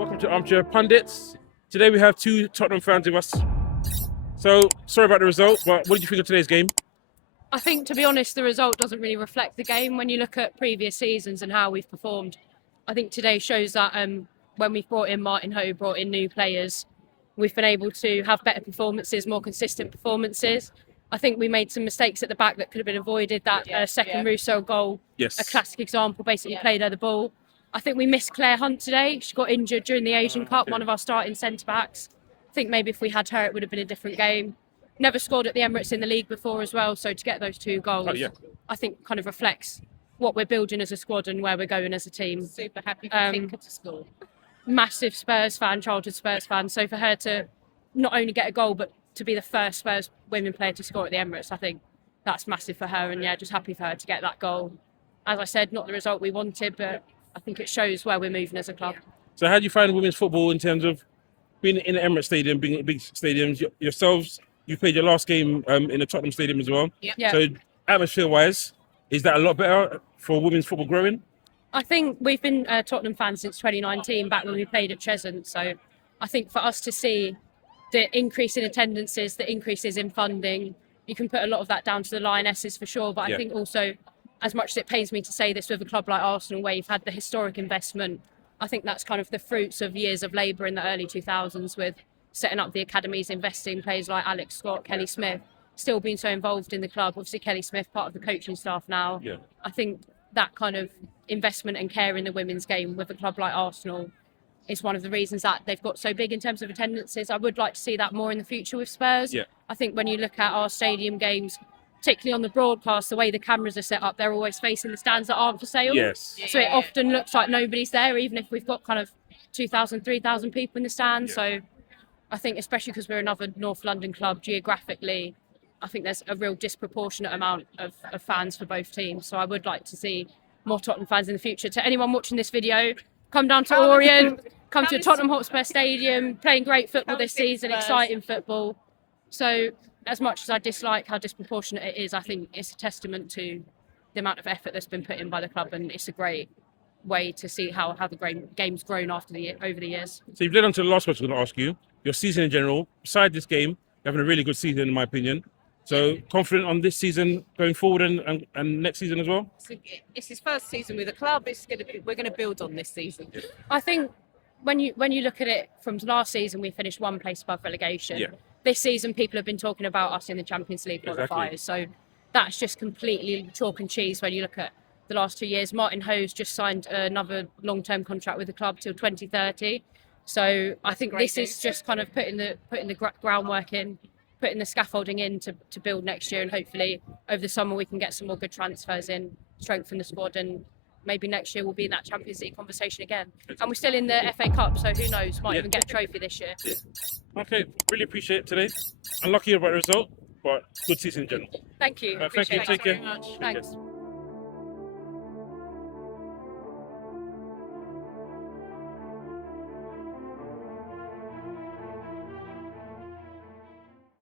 welcome to Armchair Pundits. Today we have two Tottenham fans with us. So, sorry about the result, but what did you think of today's game? I think, to be honest, the result doesn't really reflect the game when you look at previous seasons and how we've performed. I think today shows that when we've brought in Martin Ho, brought in new players, we've been able to have better performances, more consistent performances. I think we made some mistakes at the back that could have been avoided. That second Russo goal, a classic example, basically played her the ball. I think we missed Claire Hunt today. She got injured during the Asian Cup, one of our starting centre-backs. I think maybe if we had her, it would have been a different game. Never scored at the Emirates in the league before as well, so to get those two goals, I think kind of reflects what we're building as a squad and where we're going as a team. Super happy for Tinker to score. Massive Spurs fan, childhood Spurs fan, so for her to not only get a goal, but to be the first Spurs women player to score at the Emirates, I think that's massive for her, and just happy for her to get that goal. As I said, not the result we wanted, but I think it shows where we're moving as a club. So how do you find women's football in terms of being in the Emirates Stadium, being at big stadiums? Yourselves, you played your last game in the Tottenham Stadium as well. Yeah. So atmosphere-wise, is that a lot better for women's football growing? I think we've been Tottenham fans since 2019, back when we played at Cheshunt. So I think for us to see the increase in attendances, the increases in funding, you can put a lot of that down to the Lionesses for sure. But I think also, as much as it pains me to say this with a club like Arsenal, where you've had the historic investment, I think that's kind of the fruits of years of labour in the early 2000s with setting up the academies, investing players like Alex Scott, Kelly Smith, still being so involved in the club. Obviously, Kelly Smith, part of the coaching staff now. Yeah. I think that kind of investment and care in the women's game with a club like Arsenal is one of the reasons that they've got so big in terms of attendances. I would like to see that more in the future with Spurs. Yeah. I think when you look at our stadium games, particularly on the broadcast, the way the cameras are set up, they're always facing the stands that aren't for sale. Yes. So it often looks like nobody's there, even if we've got kind of 2,000, 3,000 people in the stands. So I think, especially because we're another North London club, geographically, I think there's a real disproportionate amount of fans for both teams. So I would like to see more Tottenham fans in the future. To anyone watching this video, come down to Orient, come to Tottenham Hotspur Stadium, playing great football this season, exciting football. So as much as I dislike how disproportionate it is, I think it's a testament to the amount of effort that's been put in by the club, and it's a great way to see how the game's grown over the years. So you've led on to the last question I'm going to ask you. Your season in general, beside this game, you're having a really good season in my opinion. So confident on this season going forward and next season as well? It's his first season with the club. We're going to build on this season. I think when you look at it from last season, we finished one place above relegation. Yeah. This season, people have been talking about us in the Champions League qualifiers. So that's just completely chalk and cheese when you look at the last 2 years. Martin Ho's just signed another long-term contract with the club till 2030. So I think this is just kind of putting the groundwork in, putting the scaffolding in to build next year, and hopefully over the summer we can get some more good transfers in, strengthen the squad, and maybe next year we'll be in that Champions League conversation again. And we're still in the FA Cup, so who knows, might even get a trophy this year. Okay, really appreciate it today. Unlucky about the result, but good season in general. Thank you. Thank you, take care. Very much. Thanks.